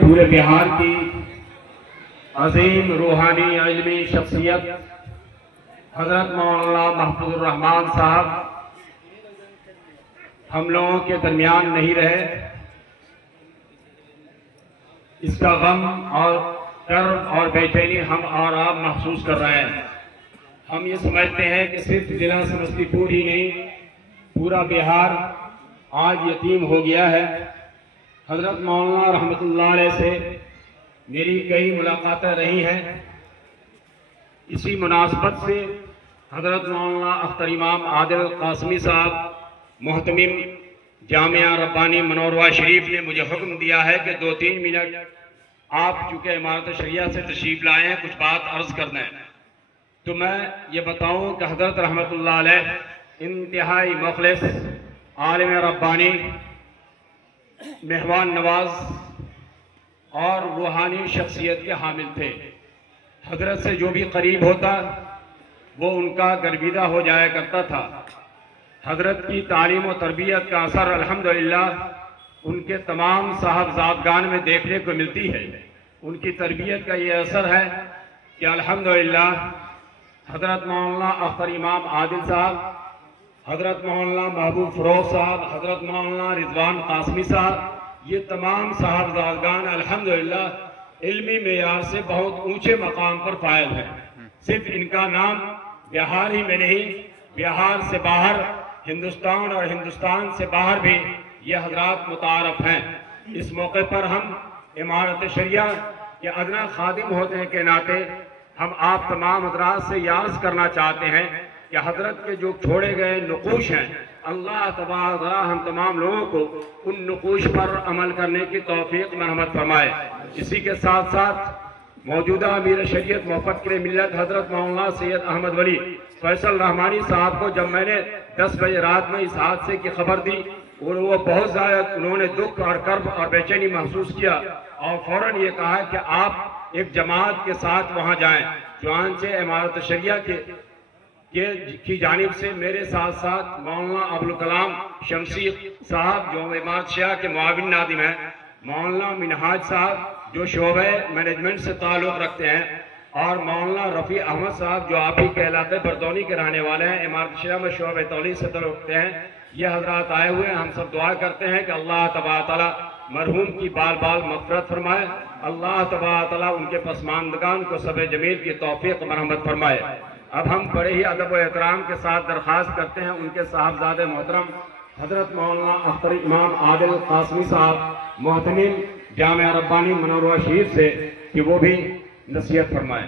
پورے بہار کی عظیم روحانی علمی شخصیت حضرت مولانا محفوظ الرحمان صاحب ہم لوگوں کے درمیان نہیں رہے۔ اس کا غم اور کرب اور بے چینی ہم اور آپ محسوس کر رہے ہیں۔ ہم یہ سمجھتے ہیں کہ صرف ضلع سمستی پور ہی نہیں، پورا بہار آج یتیم ہو گیا ہے۔ حضرت مولانا رحمۃ اللہ علیہ سے میری کئی ملاقاتیں رہی ہیں۔ اسی مناسبت سے حضرت مولانا اختر امام عادل قاسمی صاحب محتمم جامعہ ربانی منورہ شریف نے مجھے حکم دیا ہے کہ 2-3 منٹ آپ چونکہ امارت شریعہ سے تشریف لائے ہیں، کچھ بات عرض کرنا ہے۔ تو میں یہ بتاؤں کہ حضرت رحمۃ اللہ علیہ انتہائی مخلص عالم ربانی، مہمان نواز اور روحانی شخصیت کے حامل تھے۔ حضرت سے جو بھی قریب ہوتا وہ ان کا گرویدہ ہو جایا کرتا تھا۔ حضرت کی تعلیم و تربیت کا اثر الحمدللہ ان کے تمام صاحبزادگان میں دیکھنے کو ملتی ہے۔ ان کی تربیت کا یہ اثر ہے کہ الحمدللہ حضرت مولانا اختر امام عادل صاحب، حضرت مولانا محبوب فروغ صاحب، حضرت مولانا رضوان قاسمی صاحب، یہ تمام صاحبزادگان الحمدللہ علمی معیار سے بہت اونچے مقام پر فائز ہیں۔ صرف ان کا نام بہار ہی میں نہیں، بہار سے باہر ہندوستان اور ہندوستان سے باہر بھی یہ حضرات متعارف ہیں۔ اس موقع پر ہم امارت شریعہ کے ادنا خادم ہونے کے ناطے ہم آپ تمام حضرات سے یہ عرض کرنا چاہتے ہیں کہ حضرت کے جو چھوڑے گئے نقوش ہیں، اللہ تبارک ہم تمام لوگوں کو ان نقوش پر عمل کرنے کی توفیق مرحمت فرمائے۔ اسی کے ساتھ ساتھ موجودہ امیر شریعت مفکر ملت حضرت مولانا سید احمد ولی فیصل رحمانی صاحب کو جب میں نے 10 بجے رات میں اس حادثے کی خبر دی اور وہ بہت زیادہ انہوں نے دکھ اور کرب اور بے چینی محسوس کیا اور فوراً یہ کہا کہ آپ ایک جماعت کے ساتھ وہاں جائیں۔ چنانچہ امارت شریعہ کی جانب سے میرے ساتھ ساتھ مولانا ابوالکلام شمسی صاحب جو امارت شریعہ کے معاون ناظم ہیں، مولانا منہاج صاحب جو شعبہ مینجمنٹ سے تعلق رکھتے ہیں، اور مولانا رفیع احمد صاحب جو آپ ہی کے علاقے بردونی کے رہنے والے ہیں، امارت شریعہ میں شعبہ تولیہ سے تعلق رکھتے ہیں۔ یہ حضرات آئے ہوئے ہیں۔ ہم سب دعا کرتے ہیں کہ اللہ تبارک تعالیٰ مرحوم کی بال بال مغفرت فرمائے، اللہ تبارک تعالیٰ ان کے پسماندگان کو صبر جمیل کی توفیق مرحمت فرمائے۔ اب ہم بڑے ہی ادب و احترام کے ساتھ درخواست کرتے ہیں ان کے صاحبزادے محترم حضرت مولانا اختر امام عادل قاسمی صاحب محتمم جامعہ ربانی منورہ شریف سے کہ وہ بھی نصیحت فرمائیں۔